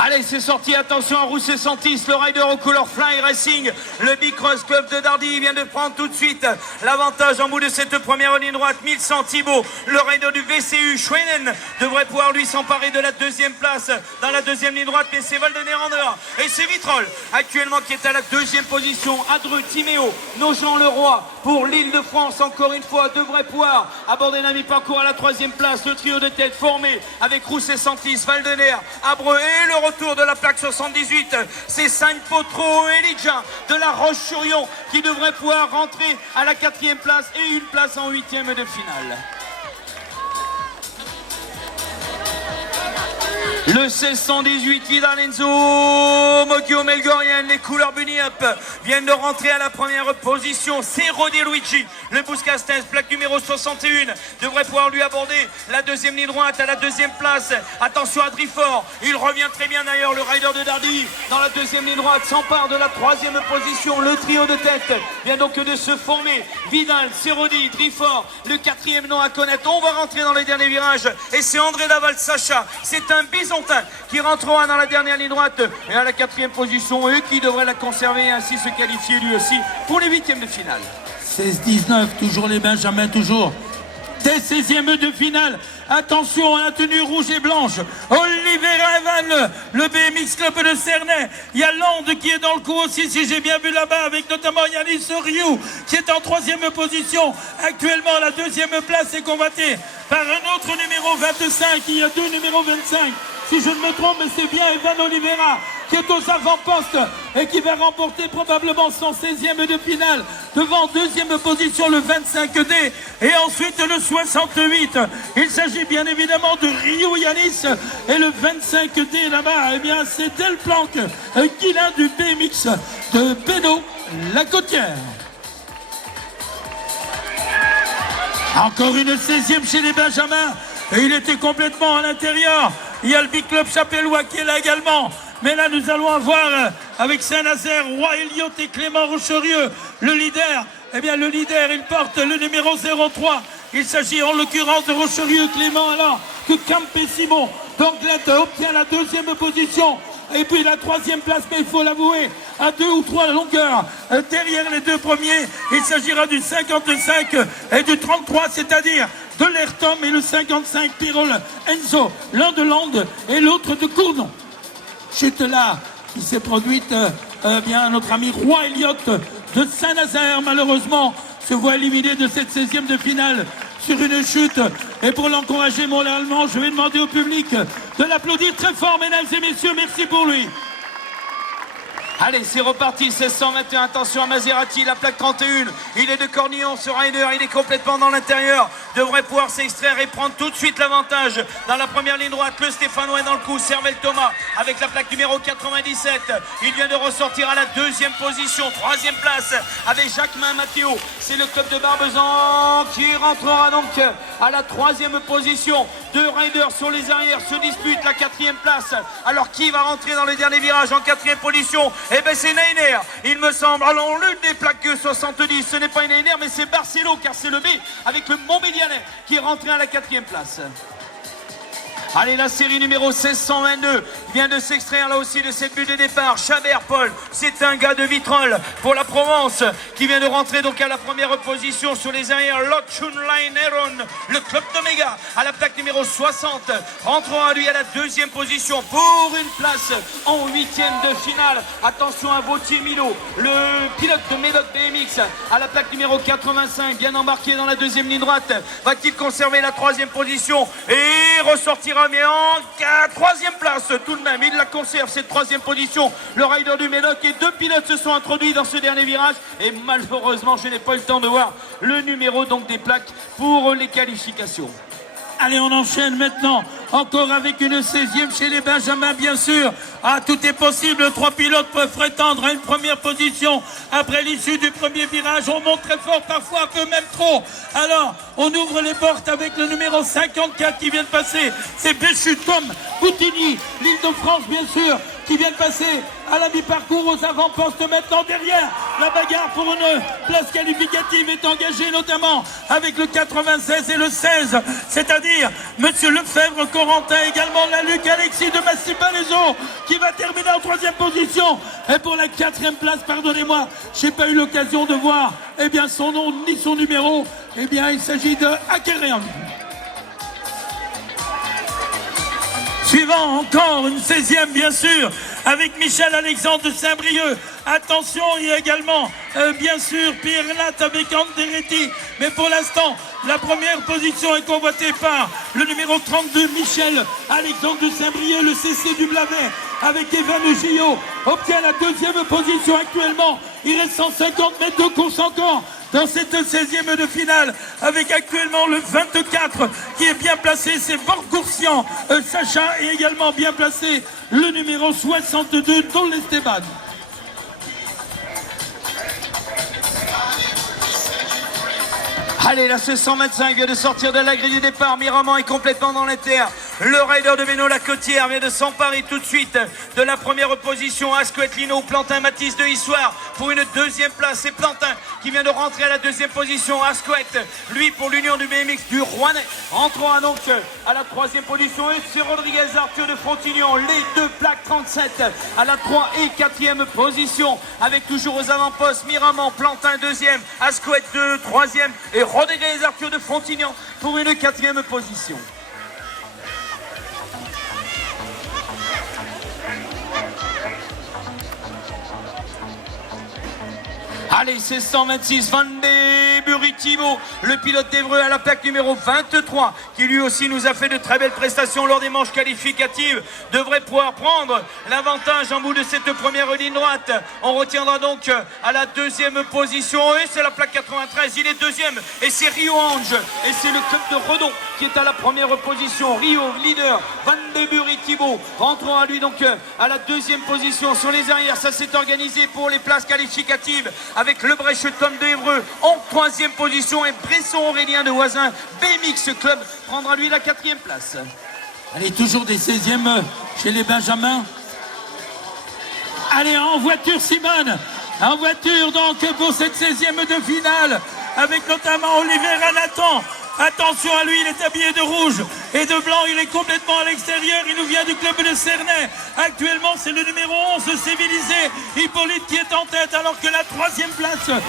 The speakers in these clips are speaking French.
Allez, c'est sorti, attention à Rousset Santis, le rider aux couleurs Fly Racing, le Bicross Club de Dardy vient de prendre tout de suite l'avantage en bout de cette première ligne droite. 1100 Thibaut, le rider du VCU, Schwenen devrait pouvoir lui s'emparer de la deuxième place dans la deuxième ligne droite, mais c'est Valdenérander et c'est Vitrolles actuellement qui est à la deuxième position. Adru, Timéo, Nogent-le-Roi pour l'Île-de-France, encore une fois, devrait pouvoir aborder la mi-parcours à la troisième place. Le trio de tête formé avec Rousset Santis, Valdener, Abreu et le retour de la plaque 78, c'est Sagne Potro et Elijah de la Roche-sur-Yon qui devrait pouvoir rentrer à la quatrième place et une place en huitième de finale. Le 1618 Vidal Enzo, Mokio Melgorian, les couleurs Bunny Up viennent de rentrer à la première position. C'est Rodé Luigi, le Bouscastens, plaque numéro 61, devrait pouvoir lui aborder la deuxième ligne droite à la deuxième place. Attention à Drifort, il revient très bien d'ailleurs, le rider de Dardy dans la deuxième ligne droite s'empare de la troisième position. Le trio de tête vient donc de se former. Vidal, Serodi, Drifort, le quatrième nom à connaître. On va rentrer dans les derniers virages et c'est André Daval Sacha, c'est un bison qui rentrera dans la dernière ligne droite et à la quatrième position et qui devrait la conserver et ainsi se qualifier lui aussi pour les huitièmes de finale. 16-19, toujours les Benjamins, toujours des 16e de finale. Attention à la tenue rouge et blanche. Oliver Evan, le BMX Club de Cernay. Il y a Lande qui est dans le coup aussi, si j'ai bien vu là-bas, avec notamment Yanis Rioux qui est en troisième position. Actuellement, la deuxième place est convoitée par un autre numéro 25. Il y a deux numéros 25. Si je ne me trompe, c'est bien Evan Oliveira qui est aux avant-postes et qui va remporter probablement son 16e de finale devant deuxième position le 25D et ensuite le 68. Il s'agit bien évidemment de Rio Yanis et le 25D là-bas, eh bien c'est Del Planck, Guilain du BMX de Pédo, la Côtière. Encore une 16e chez les Benjamins et il était complètement à l'intérieur. Il y a le Big Club Chapellois qui est là également. Mais là, nous allons avoir avec Saint-Nazaire, Roy Elliott et Clément Rocherieux, le leader. Eh bien, le leader, il porte le numéro 03. Il s'agit en l'occurrence de Rocherieux Clément, alors que Campé Simon d'Anglette obtient la deuxième position. Et puis la troisième place, mais il faut l'avouer, à 2 ou 3 longueurs derrière les deux premiers. Il s'agira du 55 et du 33, c'est-à-dire de l'Ayrton et le 55 Pirol Enzo, l'un de Lande et l'autre de Cournon. Chute là qui s'est produite, bien notre ami Roy Elliott de Saint-Nazaire, malheureusement, se voit éliminé de cette 16e de finale sur une chute. Et pour l'encourager moralement, je vais demander au public de l'applaudir très fort, mesdames et messieurs, merci pour lui. Allez, c'est reparti, 1621, attention à Maserati, la plaque 31, il est de Cornillon, ce rider, il est complètement dans l'intérieur, devrait pouvoir s'extraire et prendre tout de suite l'avantage dans la première ligne droite. Le Stéphanois est dans le coup, Servel Thomas avec la plaque numéro 97, il vient de ressortir à la deuxième position, troisième place avec Jacquemin Mathéo, c'est le club de Barbezan qui rentrera donc à la troisième position. Deux riders sur les arrières se disputent la quatrième place. Alors qui va rentrer dans les derniers virages en quatrième position? Eh bien c'est Neiner, il me semble. Alors l'une des plaques 70, ce n'est pas Neiner mais c'est Barcelo car c'est le B avec le Montbélianais qui est rentré à la quatrième place. Allez, la série numéro 1622 vient de s'extraire là aussi de cette bulle de départ. Chabert Paul, c'est un gars de Vitrolles pour la Provence qui vient de rentrer donc à la première position sur les arrières. Lotchunline Heron, le club d'Omega à la plaque numéro 60, rentrera lui à la deuxième position pour une place en huitième de finale. Attention à Vautier Milo, le pilote de Médoc BMX à la plaque numéro 85, bien embarqué dans la deuxième ligne droite. Va-t-il conserver la troisième position et ressortira mais en troisième place tout de même, il la conserve cette troisième position, le rider du Médoc, et deux pilotes se sont introduits dans ce dernier virage et malheureusement je n'ai pas eu le temps de voir le numéro donc des plaques pour les qualifications. Allez, on enchaîne maintenant, encore avec une 16e chez les Benjamins, bien sûr. Ah, tout est possible, 3 pilotes peuvent prétendre à une première position après l'issue du premier virage. On monte très fort, parfois un peu même trop. Alors, on ouvre les portes avec le numéro 54 qui vient de passer. C'est Béchu, Tom Boutigny, l'île de France, bien sûr, qui vient de passer à la mi-parcours aux avant-postes maintenant derrière. La bagarre pour une place qualificative est engagée notamment avec le 96 et le 16, c'est-à-dire Monsieur Lefebvre, Corentin, également la Luc Alexis de Massy-Palaiseau qui va terminer en 3e position. Et pour la 4e place, pardonnez-moi, j'ai pas eu l'occasion de voir son nom ni son numéro. Il s'agit de Akerian. Suivant encore une 16e bien sûr avec Michel Alexandre de Saint-Brieuc. Attention, il y a également bien sûr Pierre Latte avec Anderetti. Mais pour l'instant, la première position est convoitée par le numéro 32 Michel Alexandre de Saint-Brieuc, le CC du Blavet avec Evan Gillot. Obtient la 2e position actuellement. Il reste 150 mètres de course encore dans cette 16e de finale, avec actuellement le 24 qui est bien placé, c'est Borgoursian, Sacha, et également bien placé le numéro 62, Don Esteban. Allez, la 125 vient de sortir de la grille du départ. Miramont est complètement dans l'inter. Le rider de Méno-la-Côtière vient de s'emparer tout de suite de la première position. Ascouette Lino, Plantin Matisse de Issoire pour une 2e place. C'est Plantin qui vient de rentrer à la 2e position. Ascouette, lui, pour l'Union du BMX du Rouennais, rentrera donc à la 3e position. Et c'est Rodriguez Arthur de Frontignan, les 2 plaques 37 à la 3 et 4e position. Avec toujours aux avant-postes Miramont, Plantin 2e, Ascouette 2, 3e et Rodriguez Arthur de Frontignan pour une 4e position. Allez, c'est 126, Van de Buritibo, le pilote d'Évreux à la plaque numéro 23, qui lui aussi nous a fait de très belles prestations lors des manches qualificatives, devrait pouvoir prendre l'avantage en bout de cette première ligne droite. On retiendra donc à la 2e position, et c'est la plaque 93, il est 2e, et c'est Rio Ange, et c'est le club de Redon qui est à la 1re position. Rio, leader, Van de Buritibo, rentrant à lui donc à la 2e position. Sur les arrières, ça s'est organisé pour les places qualificatives, avec le Brecheton de Évreux en 3e position et Bresson Aurélien de Voisin BMX Club prendra lui la 4e place. Allez, toujours des 16e chez les Benjamins. Allez, en voiture Simone, en voiture donc pour cette 16e de finale avec notamment Olivier Ranatan. Attention à lui, il est habillé de rouge et de blanc, il est complètement à l'extérieur, il nous vient du club de Cernay. Actuellement, c'est le numéro 11, Civilisé, Hippolyte qui est en tête, alors que la 3e place,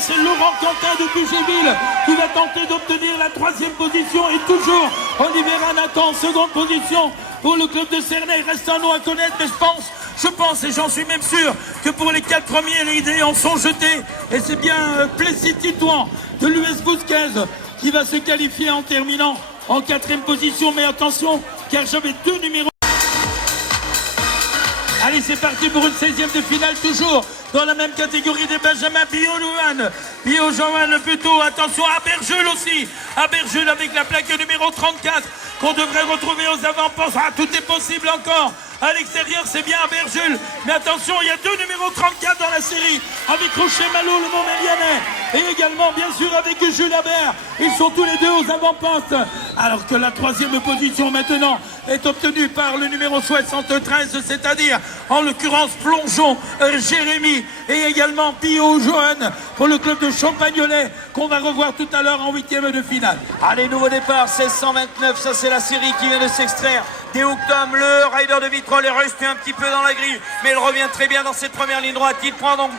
c'est Laurent Quentin de Bugéville qui va tenter d'obtenir la 3e position, et toujours Olivier Ranatan en 2e position pour le club de Cernay. Il reste un nom à connaître, mais je pense et j'en suis même sûr que pour les 4 premiers, les idées en sont jetées, et c'est bien Plessis Titouan de l'US Bousquez qui va se qualifier en terminant en 4e position. Mais attention, car j'avais 2 numéros. Allez, c'est parti pour une 16e de finale, toujours dans la même catégorie des Benjamins. Bio-Johan plutôt, attention à Bergeul aussi. À Bergeul avec la plaque numéro 34 qu'on devrait retrouver aux avant-postes. Ah, tout est possible encore. À l'extérieur, c'est bien à Bergeul. Mais attention, il y a 2 numéros 34 dans la série. Avec Rocher Malo, le Montmélianais. Et également, bien sûr, avec Jules Habert. Ils sont tous les 2 aux avant-postes. Alors que la 3e position maintenant est obtenue par le numéro 73, c'est-à-dire, en l'occurrence, Plongeon, Jérémy. Et également Pio Johan pour le club de Champagnolais, qu'on va revoir tout à l'heure en 8e de finale. Allez, nouveau départ, 1629, ça c'est la série qui vient de s'extraire des Octomes. Le rider de Vitrolles est resté un petit peu dans la grille, mais il revient très bien dans cette première ligne droite. Il prend donc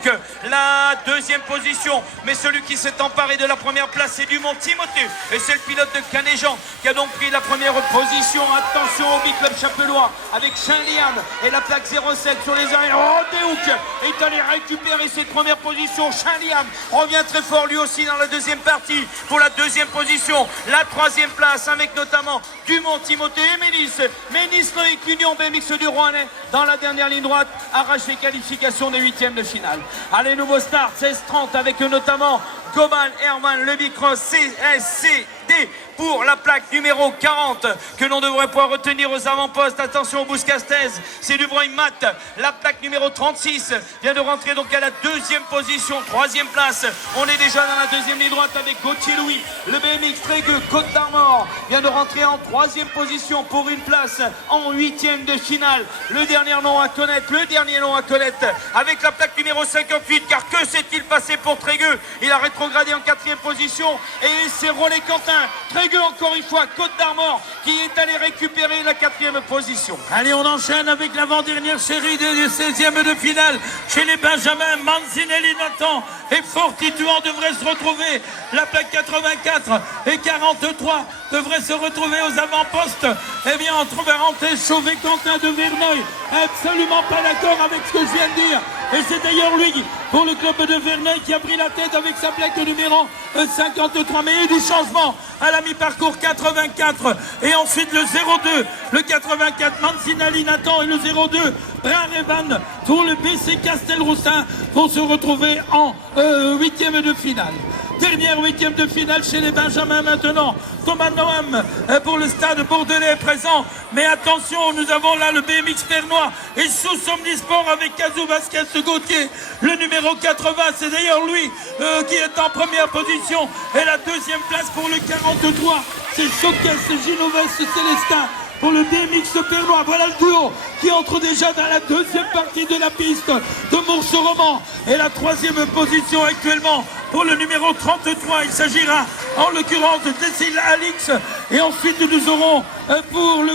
la 2e position, mais celui qui s'est emparé de la première place, c'est Dumont Timothée, et c'est le pilote de Canéjean qui a donc pris la première position. Attention au Big Club Chapellois avec Saint-Liane et la plaque 07 sur les arrières. Oh, Déhouc est allé récupérer cette première position. Saint-Liane revient très fort lui aussi dans la 2e partie pour la 2e position. La 3e place avec notamment Dumont Timothée et Ménis Loïc, Union BMX du Rouennais dans la dernière ligne droite, arrache les qualifications des 8e de finale. Allez, nouveau start, 16-30 avec notamment Goban, Herman, le micro CSCD, pour la plaque numéro 40 que l'on devrait pouvoir retenir aux avant-postes. Attention au Bouscastez, c'est du Brahim Mat. La plaque numéro 36 vient de rentrer donc à la deuxième position, troisième place. On est déjà dans la deuxième ligne droite avec Gauthier Louis. Le BMX Trégueux Côte d'Armor vient de rentrer en troisième position pour une place en huitième de finale. Le dernier nom à connaître, avec la plaque numéro 58, car que s'est-il passé pour Trégueux? Il a rétrogradé en quatrième position et c'est Rollet Quentin. Trégueux encore une fois, Côte d'Armor qui est allé récupérer la quatrième position. Allez, on enchaîne avec l'avant-dernière série des 16e de finale chez les Benjamins. Manzinelli Nathan et Fortituan devraient se retrouver. La plaque 84 et 43 devraient se retrouver aux avant-postes. Eh bien, entre Varentais, Chauvet, Quentin de Verneuil, absolument pas d'accord avec ce que je viens de dire. Et c'est d'ailleurs lui, pour le club de Verneuil, qui a pris la tête avec sa plaque numéro 53. Mais il y a eu du changement à la mi-parcours 84. Et ensuite le 02, le 84, Mancinali Nathan et le 02, Brun-Revan pour le BC Castelroussin vont se retrouver en huitième de finale. Dernière huitième de finale chez les Benjamins maintenant. Thomas Noam pour le stade bordelais est présent. Mais attention, nous avons là le BMX Vernois et sous Omnisport avec Kazou Vasquez Gauthier. Le numéro 80, c'est d'ailleurs lui qui est en première position. Et la deuxième place pour le 43, c'est Sokès Ginoves Célestin. Pour le BMX Pernois, voilà le duo qui entre déjà dans la deuxième partie de la piste de Mourse-Roman. Et la troisième position actuellement pour le numéro 33, il s'agira en l'occurrence de Cécile Alix. Et ensuite nous aurons pour le